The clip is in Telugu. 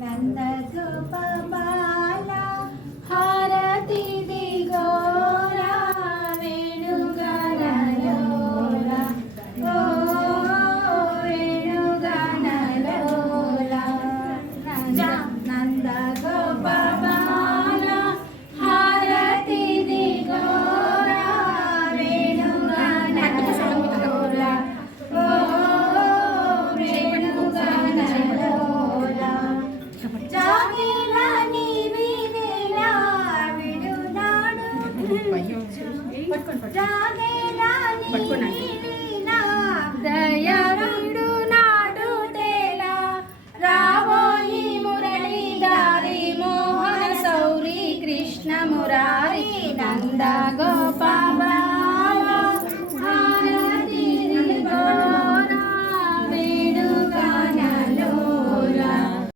నంద గోపాల హారతి దిగోరా వేణుగానలోల ఓ వేణుగానలోల నంద గోపాల హారతి దిగోరా వేణుగానలోల ఓ వేణుగానలోల జాగేలా నీవేలా విడునాడు జాగేలా నీవేలా దయవిడు నాడు తేలా రావోయి మురళీధారి మోహన సౌరి కృష్ణ మురారి నంద